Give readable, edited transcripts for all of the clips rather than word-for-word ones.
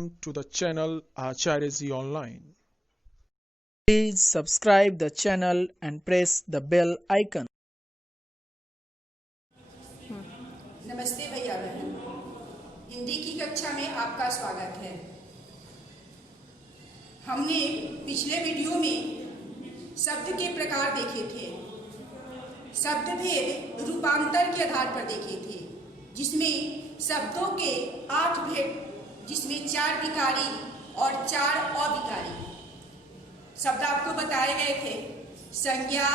to the channel Acharya Ji Online. Please subscribe the channel and press the bell icon. नमस्ते भैया बहन, हिंदी की कक्षा में आपका स्वागत है। हमने पिछले वीडियो में शब्द के प्रकार देखे थे, शब्द भेद रूपांतर के आधार पर देखे थे, जिसमें शब्दों के 8 भेद, जिसमें 4 विकारी और 4 अविकारी शब्द आपको बताए गए थे। संज्ञा,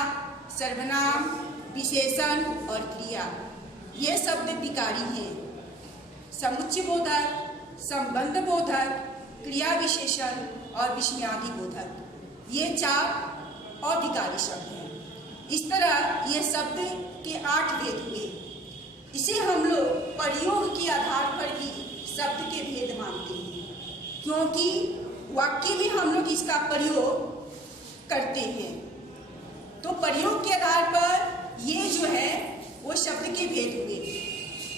सर्वनाम, विशेषण और क्रिया, ये शब्द विकारी हैं। समुच्चय बोधक, संबंध बोधक, क्रिया विशेषण और विस्मयादि बोधक, ये 4 अविकारी शब्द हैं। इस तरह ये शब्द के 8 भेद हुए। इसे हम लोग प्रयोग के आधार पर ही शब्द के भेद मानते हैं, क्योंकि वाक्य में हम लोग इसका प्रयोग करते हैं। तो प्रयोग के आधार पर ये जो है वो शब्द के भेद हुए।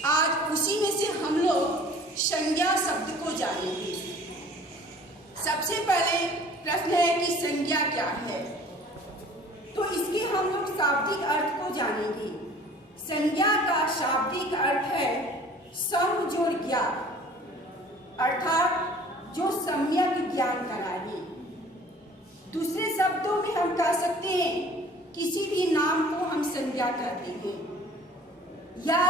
आज उसी में से हम लोग संज्ञा शब्द को जानेंगे। सबसे पहले प्रश्न है कि संज्ञा क्या है, तो इसके हम लोग शाब्दिक अर्थ को जानेंगे। संज्ञा का शाब्दिक अर्थ है सम जोड़ ज्ञान, अर्थात जो सम्यक ज्ञान कराए। दूसरे शब्दों में हम कह सकते हैं किसी भी नाम को हम संज्ञा कहते हैं, या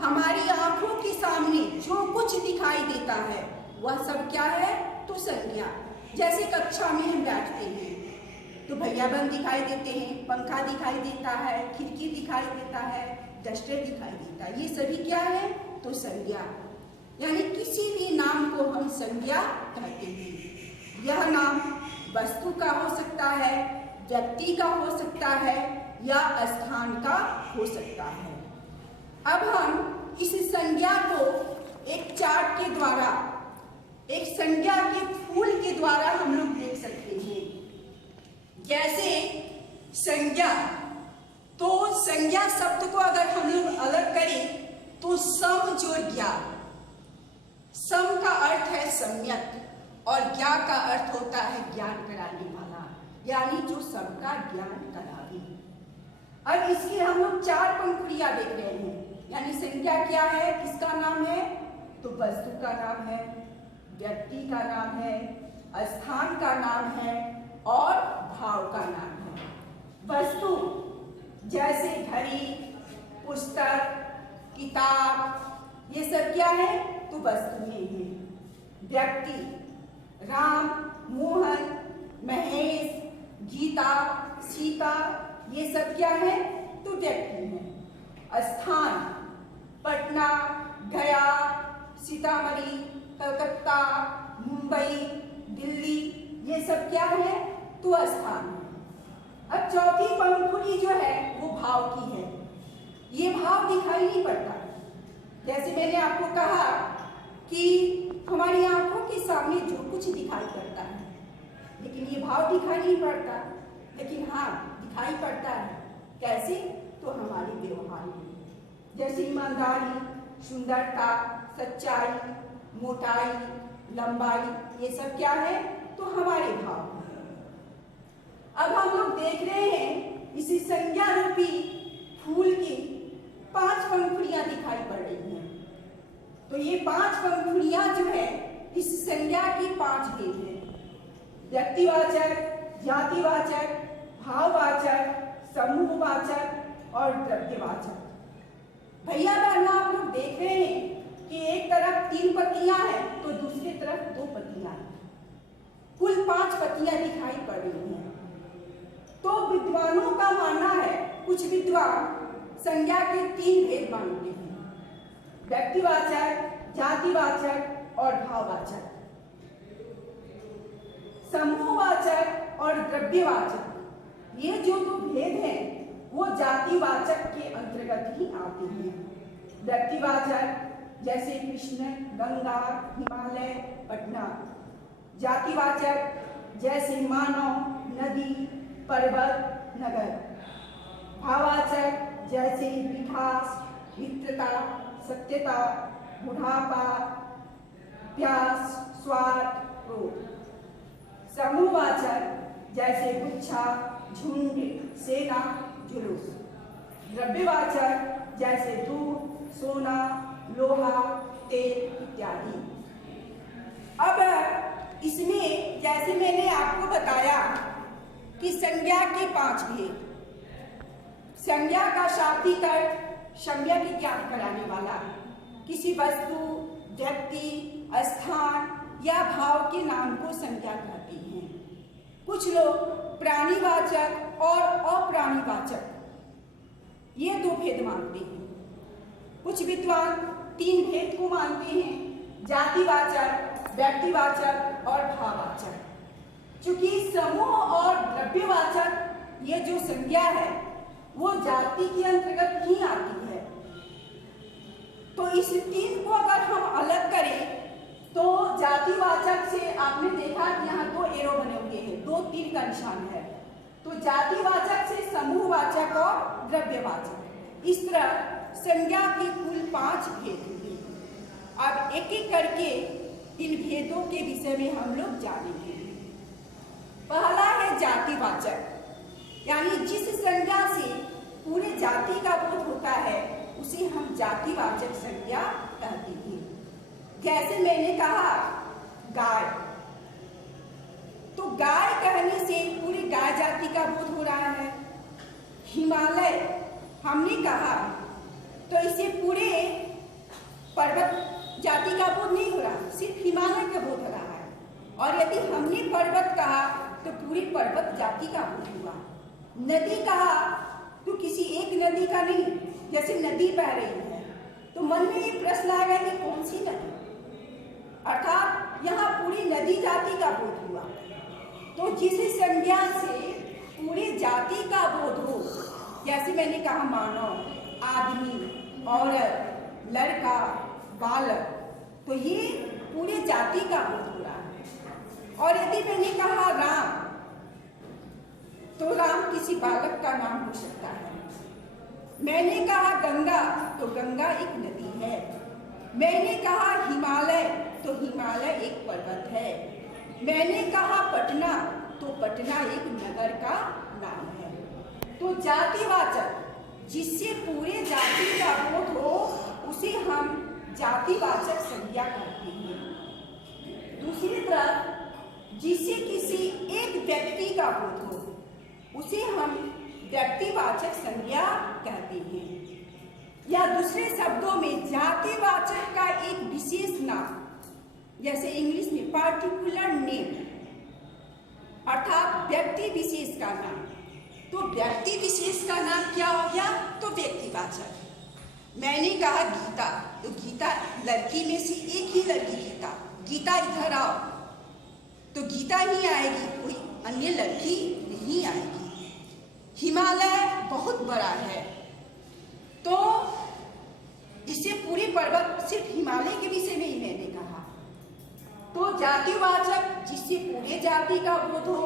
हमारी आंखों के सामने जो कुछ दिखाई देता है वह सब क्या है, तो संज्ञा। जैसे कक्षा में हम बैठते हैं तो भैया बहन दिखाई देते हैं, पंखा दिखाई देता है, खिड़की दिखाई देता है, डस्टर दिखाई देता है, ये सभी क्या है, तो संज्ञा। यानी किसी भी नाम को हम संज्ञा कहते हैं। यह नाम वस्तु का हो सकता है, व्यक्ति का हो सकता है, या स्थान का हो सकता है। अब हम इस संज्ञा को एक चार्ट के द्वारा, एक संज्ञा के फूल के द्वारा हम लोग देख सकते हैं। जैसे संज्ञा, तो संज्ञा शब्द को अगर हम लोग अलग करें तो सम जोड़ ज्ञा। सम का अर्थ है सम्यक और ज्ञा का अर्थ होता है ज्ञान कराने वाला, यानी जो सबका ज्ञान करावे। अब इसकी हम लोग 4 पंक्तियां देख रहे हैं। यानी संज्ञा क्या है, किसका नाम है, तो वस्तु का नाम है, व्यक्ति का नाम है, स्थान का नाम है और भाव का नाम है। वस्तु जैसे घड़ी, पुस्तक, किताब, ये सब क्या है, तो वस्तुएं हैं। व्यक्ति राम, मोहन, महेश, गीता, सीता, ये सब क्या है, तो व्यक्ति हैं। स्थान पटना, गया, सीतामढ़ी, कलकत्ता, मुंबई, दिल्ली, ये सब क्या है, तो स्थान है। अब चौथी पंक्ति जो है वो भाव की है। ये भाव दिखाई नहीं पड़ता। जैसे मैंने आपको कहा कि हमारी आंखों के सामने जो कुछ दिखाई पड़ता है, लेकिन ये भाव दिखाई नहीं पड़ता, लेकिन हाँ दिखाई पड़ता है। कैसे, तो हमारे व्यवहार में, जैसे ईमानदारी, सुंदरता, सच्चाई, मोटाई, लंबाई, ये सब क्या है, तो हमारे भाव हैं। अब हम लोग देख रहे हैं इसी संज्ञा रूपी फूल की 5 पंखुड़ियां दिखाई पड़ रही हैं। तो ये 5 पंखुड़ियां जो है इस संज्ञा की 5 भेद हैं। व्यक्तिवाचक, जातिवाचक, भाववाचक, समूहवाचक और द्रव्यवाचक। भैया बहन आप लोग देख रहे हैं कि एक तरफ 3 पत्तियां हैं तो दूसरी तरफ 2 पत्तियां हैं, कुल 5 पत्तियां दिखाई पड़ रही हैं। तो विद्वानों का मानना है, कुछ विद्वान संज्ञा के 3 भेद मानते हैं, व्यक्तिवाचक, जातिवाचक और भाववाचक। समूहवाचक और द्रव्यवाचक, ये जो 2 भेद हैं वो जातिवाचक के अंतर्गत ही आते हैं। व्यक्तिवाचक जैसे कृष्ण, गंगा, हिमालय, पटना। जातिवाचक जैसे मानव, नदी, पर्वत, नगर। भाववाचक जैसे मिठास, मित्रता, सत्यता, बुढ़ापा, प्यास, स्वाद, क्रोध। समूहवाचक जैसे गुच्छा, झुंड, सेना, जुलूस। द्रव्यवाचक जैसे दूध, सोना, लोहा, तेल इत्यादि। अब इसमें जैसे मैंने आपको बताया कि संज्ञा के 5 भेद। संज्ञा का शाब्दिक अर्थ सम्यक ज्ञान कराने वाला, किसी वस्तु, व्यक्ति, स्थान या भाव के नाम को संज्ञा कहते हैं। कुछ लोग प्राणीवाचक और अप्राणीवाचक ये 2 भेद मानते हैं। कुछ विद्वान 3 भेद को मानते हैं, जातिवाचक, व्यक्तिवाचक और भाववाचक। चूंकि समूह और द्रव्यवाचक ये जो संज्ञा है वो जाति के अंतर्गत ही आती है, तो इस 3 को अगर हम अलग करें तो जातिवाचक से आपने देखा कि यहाँ 2 एरो बने हुए हैं, 2 तीर का निशान है। तो जातिवाचक से समूहवाचक और द्रव्यवाचक, इस तरह संज्ञा के कुल 5 भेद हुए। अब एक एक करके इन भेदों के विषय में हम लोग जानेंगे। पहला है जातिवाचक, यानी जिस संज्ञा से पूरे जाति का बोध होता है उसे हम जातिवाचक संज्ञा कहते हैं। जैसे मैंने कहा गाय, तो गाय कहने से पूरी गाय जाति का बोध हो रहा है। हिमालय हमने कहा तो इसे पूरे पर्वत जाति का बोध नहीं हो रहा, सिर्फ हिमालय का बोध हो रहा है। और यदि हमने पर्वत कहा तो पूरी पर्वत जाति का बोध हुआ। नदी कहा तो किसी एक नदी का नहीं, जैसे नदी बह रही है तो मन में ये प्रश्न आएगा कि कौन सी नदी, अर्थात यहाँ पूरी नदी जाति का बोध हुआ। तो जिस संज्ञा से पूरी जाति का बोध हो, जैसे मैंने कहा मानव, आदमी, औरत, लड़का, बालक, तो ये पूरे जाति का बोध हो रहा है। और यदि मैंने कहा राम, तो राम किसी बालक का नाम हो सकता है। मैंने कहा गंगा, तो गंगा एक नदी है। मैंने कहा हिमालय, तो हिमालय एक पर्वत है। मैंने कहा पटना, तो पटना एक नगर का नाम है। तो जातिवाचक जिससे पूरे जाति का बोध हो उसे हम जातिवाचक संज्ञा कहते हैं। दूसरी तरफ जिससे किसी एक व्यक्ति का बोध हो उसे हम व्यक्तिवाचक संज्ञा कहते हैं। या दूसरे शब्दों में जातिवाचक का एक विशेष नाम, जैसे इंग्लिश में पार्टिकुलर नेम, अर्थात व्यक्ति विशेष का नाम। तो व्यक्ति विशेष का नाम क्या हो गया? तो व्यक्तिवाचक। मैंने कहा गीता, तो गीता लड़की में से एक ही लड़की गीता, गीता इधर आओ, तो गीता ही आएगी, कोई अन्य लड़की नहीं आएगी। हिमालय बहुत बड़ा है, तो इससे पूरी पर्वत सिर्फ हिमालय के विषय में ही मैंने कहा। तो जातिवाचक जिससे पूरे जाति का बोध हो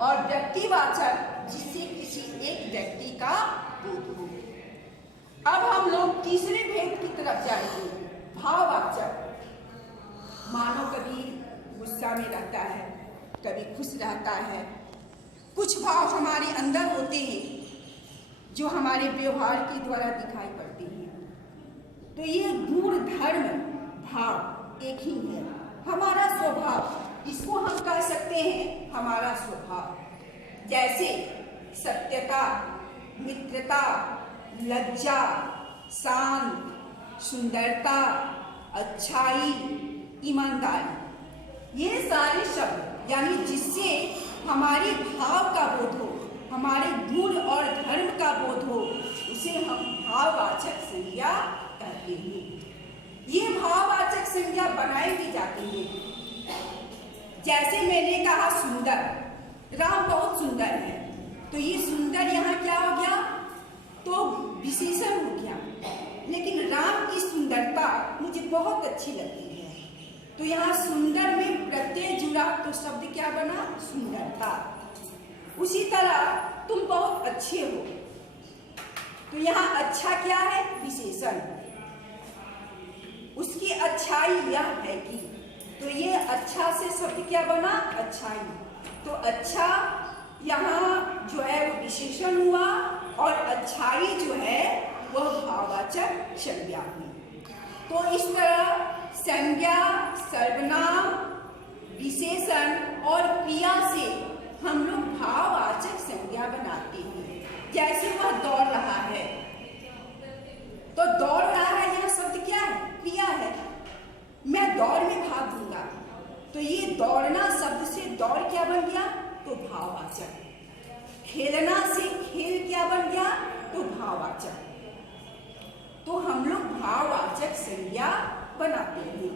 और व्यक्तिवाचक जिससे किसी एक व्यक्ति का बोध हो। अब हम लोग तीसरे भेद की तरफ जाएंगे, भाववाचक। मानो कभी गुस्सा में रहता है, कभी खुश रहता है। कुछ भाव हमारे अंदर होते हैं जो हमारे व्यवहार के द्वारा दिखाई पड़ते हैं। तो ये गुण, धर्म, भाव एक ही है। हमारा स्वभाव, इसको हम कह सकते हैं हमारा स्वभाव। जैसे सत्यता, मित्रता, लज्जा, शांत, सुंदरता, अच्छाई, ईमानदारी, ये सारे शब्द यानी जिससे हमारे भाव का बोध हो, हमारे गुण और धर्म का बोध हो, उसे हम भाववाचक संज्ञा कहते हैं। ये भाववाचक संज्ञा बनाए भी जाते हैं। जैसे मैंने कहा सुंदर, राम बहुत सुंदर है, तो ये सुंदर यहाँ क्या हो गया? तो विशेषण हो गया। लेकिन राम की सुंदरता मुझे बहुत अच्छी लगती है, तो यहाँ सुंदर में प्रत्यय जुड़ा, तो शब्द क्या बना? सुंदरता। उसी तरह तुम बहुत अच्छे हो, तो यहाँ अच्छा क्या है? विशेषण। उसकी अच्छाई यह है कि, तो ये अच्छा से शब्द क्या बना? अच्छाई। तो अच्छा यहाँ जो है वो विशेषण हुआ और अच्छाई जो है वह भाववाचक संज्ञा हुई। तो इस तरह संज्ञा, सर्वनाम, विशेषण और क्रिया से हम लोग भाववाचक संज्ञा बनाते हैं। जैसे वह दौड़ रहा है, तो दौड़ रहा है यह शब्द क्या है? क्रिया है। मैं दौड़ में भाग लूंगा, तो ये दौड़ना शब्द से दौड़ क्या बन गया? तो भाववाचक। खेलना से खेल क्या बन गया? तो भाववाचक। तो हम लोग भाववाचक संज्ञा बनाते हैं।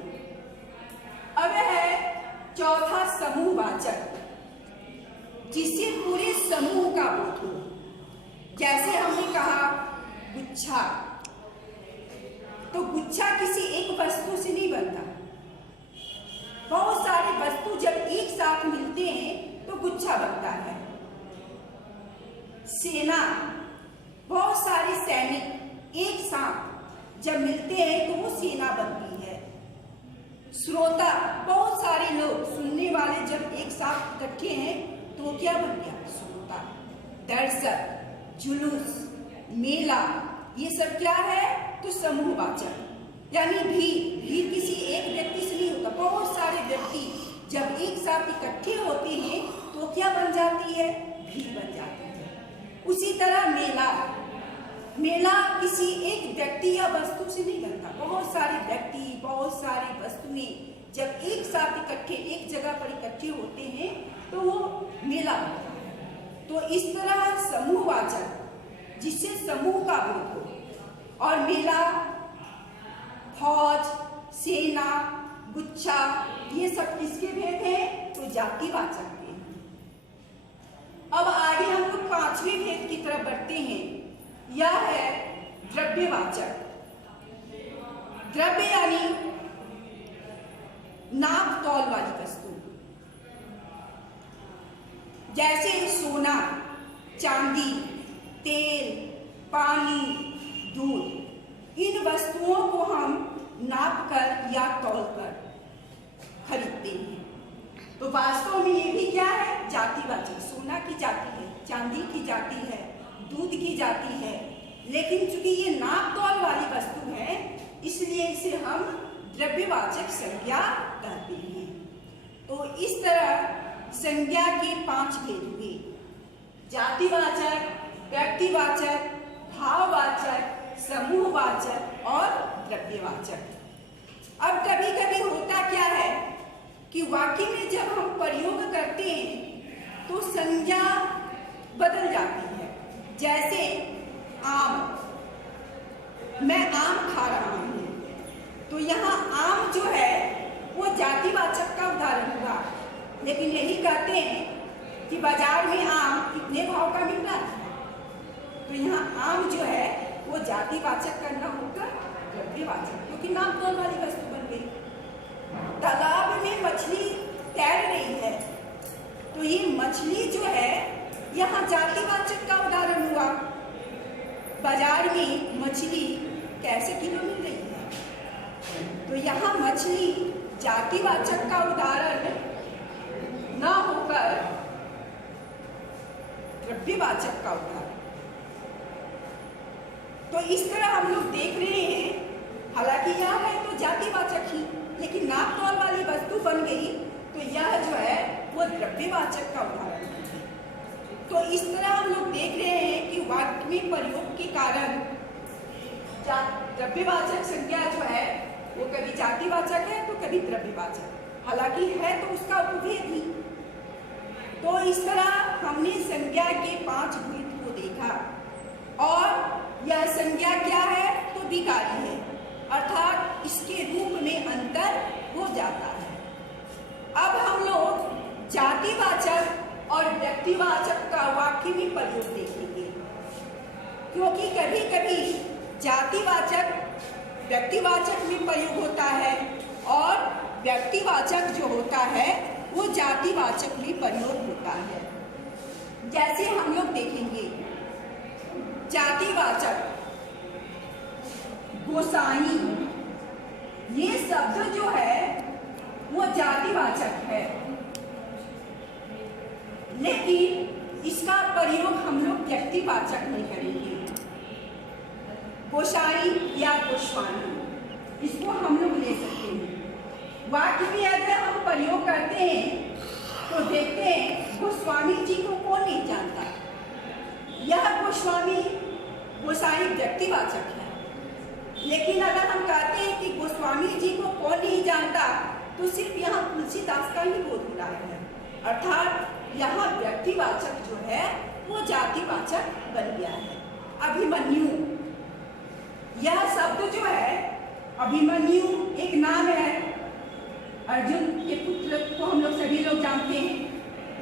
अब है चौथा समूहवाचक, जिससे पूरे समूह का बोध हो। जैसे हमने कहा गुच्छा, तो गुच्छा किसी एक वस्तु से नहीं बनता। बहुत सारे वस्तु जब एक साथ मिलते हैं तो गुच्छा बनता है। सेना, बहुत सारे सैनिक एक साथ जब मिलते हैं तो वो सेना बनती है। श्रोता, बहुत सारे लोग सुनने वाले जब एक साथ इकट्ठे हैं तो क्या बन गया? श्रोता। दर्शक, जुलूस, मेला, ये सब क्या है? तो समूहवाचक। यानी भीड़ किसी एक व्यक्ति से नहीं होता। बहुत सारे व्यक्ति जब एक साथ इकट्ठे होते हैं तो क्या बन जाती है? भीड़ बन जाती है। उसी तरह मेला किसी एक व्यक्ति या वस्तु से नहीं बनता। बहुत सारे व्यक्ति, बहुत सारी वस्तुएं जब एक साथ इकट्ठे एक जगह पर इकट्ठे होते हैं तो वो मेला बनता है। तो इस तरह समूहवाचक, जिससे समूह का बोध हो। और मेला, फौज, सेना, गुच्छा, ये सब किसके भेद हैं? तो जातिवाचक के। अब आगे हम लोग पांचवें भेद की तरफ बढ़ते हैं। यह है द्रव्यवाचक। द्रव्य यानी नाप तौल वाली वस्तु। जैसे सोना, चांदी, तेल, पानी, दूध, इन वस्तुओं को हम नाप कर या तौल कर खरीदते हैं। तो वास्तव में ये भी क्या है? जातिवाचक। सोना की जाति है, चांदी की जाति है, दूध की जाति है, लेकिन चूंकि ये नाप तौल वाली वस्तु है इसलिए इसे हम द्रव्यवाचक संज्ञा कहते हैं। तो इस तरह संज्ञा के 5 भेद हुए: जातिवाचक, व्यक्तिवाचक, भाववाचक, समूहवाचक और द्रव्यवाचक। अब कभी कभी होता क्या है कि वाक्य में जब हम प्रयोग करते हैं तो संज्ञा बदल जाती है। जैसे आम, मैं आम खा रहा हूं, तो यहाँ आम जो है वो जातिवाचक का उदाहरण हुआ। लेकिन यही कहते हैं कि बाजार में आम कितने भाव का मिल रहा है, तो यहाँ आम जो है वो जातिवाचक करना होगा द्रव्यवाचक, क्योंकि नाम तौल वाली वस्तु बन गई। तालाब में मछली तैर रही है, तो ये मछली जो है यहाँ जातिवाचक का उदाहरण हुआ। बाजार में मछली कैसे किलो मिल रही है, तो यहाँ मछली जातिवाचक का उदाहरण न होकर द्रव्यवाचक का उदाहरण। तो इस तरह हम लोग देख रहे हैं, हालांकि यह है तो जातिवाचक ही, लेकिन नाप तौल वाली वस्तु बन गई तो यह जो है वो द्रव्यवाचक का उदाहरण है। तो इस तरह हम लोग देख रहे हैं कि वाक्य में प्रयोग के कारण द्रव्यवाचक संज्ञा जो है वो कभी जातिवाचक है तो कभी द्रव्यवाचक, हालांकि है तो उसका उपभेद ही। तो इस तरह हमने संज्ञा के 5 भेद को देखा। और यह संज्ञा क्या है? तो विकारी है, अर्थात इसके रूप में अंतर हो जाता है। अब हम लोग जातिवाचक और व्यक्तिवाचक का वाक्य में प्रयोग देखेंगे, क्योंकि कभी कभी जातिवाचक व्यक्तिवाचक में प्रयोग होता है और व्यक्तिवाचक जो होता है वो जातिवाचक में प्रयोग होता है। जैसे हम लोग देखेंगे जातिवाचक गोसाई, ये शब्द जो है वो जातिवाचक है, लेकिन इसका प्रयोग हम लोग व्यक्तिवाचक नहीं करेंगे। गोसाई या गोस्वामी, इसको हम लोग ले सकते हैं। वाक्य में अगर हम प्रयोग करते हैं तो देखते हैं गोस्वामी जी को कौन नहीं जानता। यह गोस्वामी गोसाई व्यक्तिवाचक है, लेकिन अगर हम कहते हैं कि गोस्वामी जी को कौन नहीं जानता तो सिर्फ यहाँ तुलसीदास का ही बोध हो रहा है, अर्थात यहाँ व्यक्तिवाचक जो है वो जातिवाचक बन गया है। अभिमन्यु, यह शब्द जो है अभिमन्यु एक नाम है, अर्जुन के पुत्र को हम लोग सभी लोग जानते हैं,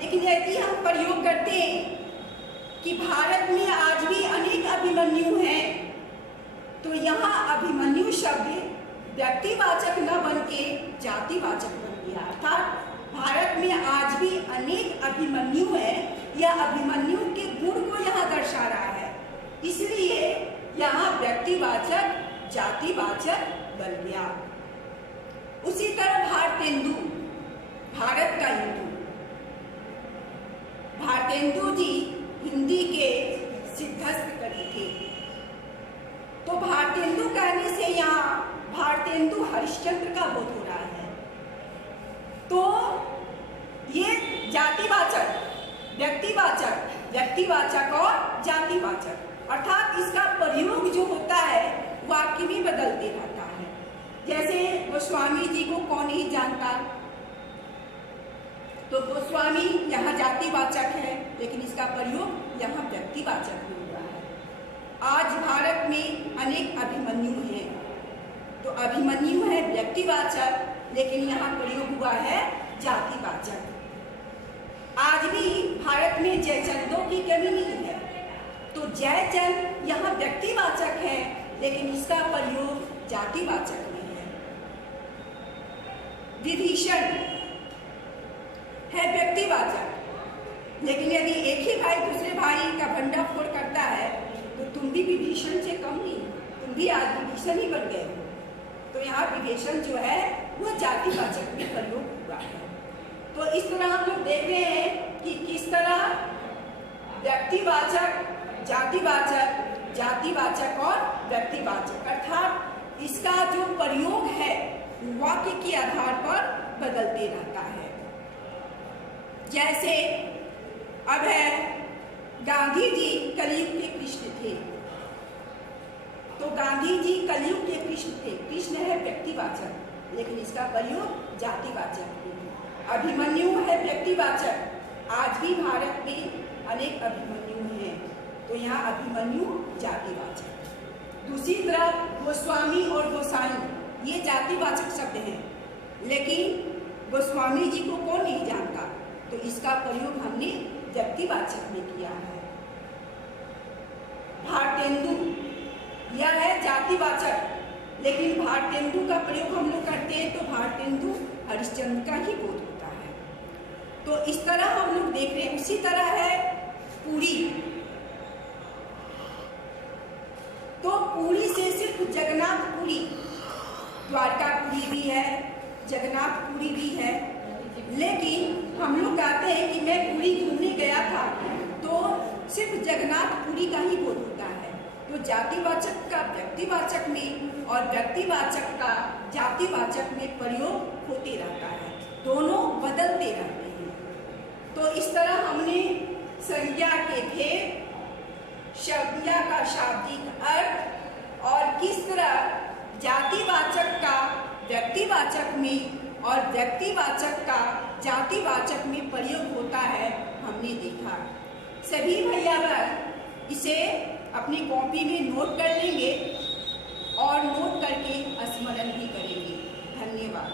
लेकिन यदि हम प्रयोग करते हैं कि भारत में आज भी अनेक अभिमन्यु हैं, तो यहाँ अभिमन्यु शब्द व्यक्तिवाचक न बन के जातिवाचक बन गया, अर्थात भारत में आज भी अनेक अभिमन्यु हैं, यह अभिमन्यु के गुण को यहाँ दर्शा रहा है, इसलिए यहाँ व्यक्तिवाचक जातिवाचक बन गया। उसी तरह भारतेंदु, भारत का हिंदू, भारतेंदु जी हिंदी के सिद्धस्थ कवि थे, तो भारतेंदु कहने से यहाँ भारतेंदु हरिश्चंद्र का बोध हो रहा है। तो ये जातिवाचक, व्यक्तिवाचक, व्यक्तिवाचक और जातिवाचक, अर्थात इसका प्रयोग जो होता है वाक्य में बदलते रहता है। जैसे गोस्वामी जी को कौन नहीं जानता, तो गोस्वामी यहाँ जातिवाचक है, लेकिन इसका प्रयोग यहाँ व्यक्तिवाचक में हुआ है। आज भारत में अनेक अभिमन्यु हैं, तो अभिमन्यु है व्यक्तिवाचक, लेकिन यहाँ प्रयोग हुआ है जातिवाचक। आज भी भारत में जयचंदों की कमी नहीं है, तो जयचंद यहाँ व्यक्तिवाचक है, लेकिन इसका प्रयोग जातिवाचक में है। विभीषण है व्यक्तिवाचक, लेकिन यदि एक ही भाई दूसरे भाई का भंडाफोड़ करता है तो तुम भी विभीषण से कम नहीं, तुम भी आज विभीषण ही बन गए हो। तो यहाँ विभीषण जो है वो जातिवाचक में प्रयोग हुआ है। तो इस तरह हम लोग देख रहे हैं कि किस तरह व्यक्तिवाचक, जातिवाचक, जातिवाचक और व्यक्तिवाचक, अर्थात इसका जो प्रयोग है वाक्य के आधार पर बदलते रहता है। जैसे अब है गांधी जी कलयुग के कृष्ण थे, तो गांधी जी कलयुग के कृष्ण थे, कृष्ण है व्यक्तिवाचक, लेकिन इसका प्रयोग जातिवाचक है। अभिमन्यु है व्यक्तिवाचक, आज भी भारत में अनेक अभिमन्यु हैं, तो यहाँ अभिमन्यु जातिवाचक। दूसरी तरफ गोस्वामी और गोसाई ये जातिवाचक शब्द हैं, लेकिन गोस्वामी जी को कौन नहीं जानता, तो इसका प्रयोग हमने व्यक्तिवाचक में किया है। भारतेंदु यह है जातिवाचक, लेकिन भारतेंदु का प्रयोग हम लोग करते हैं तो भारतेंदु हरिश्चंद्र का ही बोध होता है। तो इस तरह हम लोग देख रहे हैं। उसी तरह है पुरी, तो पुरी से सिर्फ जगन्नाथपुरी, द्वारकापुरी भी है, जगन्नाथपुरी भी है, लेकिन हम लोग कहते हैं कि मैं पुरी घूमने गया था, तो सिर्फ जगन्नाथपुरी का ही बोध होता है। तो जातिवाचक का व्यक्तिवाचक में और व्यक्तिवाचक का जातिवाचक में प्रयोग होते रहता है, दोनों बदलते रहते हैं। तो इस तरह हमने संज्ञा के भेद, संज्ञा का शाब्दिक अर्थ और किस तरह जातिवाचक का व्यक्तिवाचक में और व्यक्तिवाचक का जातिवाचक में प्रयोग होता है हमने देखा। सभी भैया बहन इसे अपनी कॉपी में नोट कर लेंगे और नोट करके स्मरण भी करेंगे। धन्यवाद।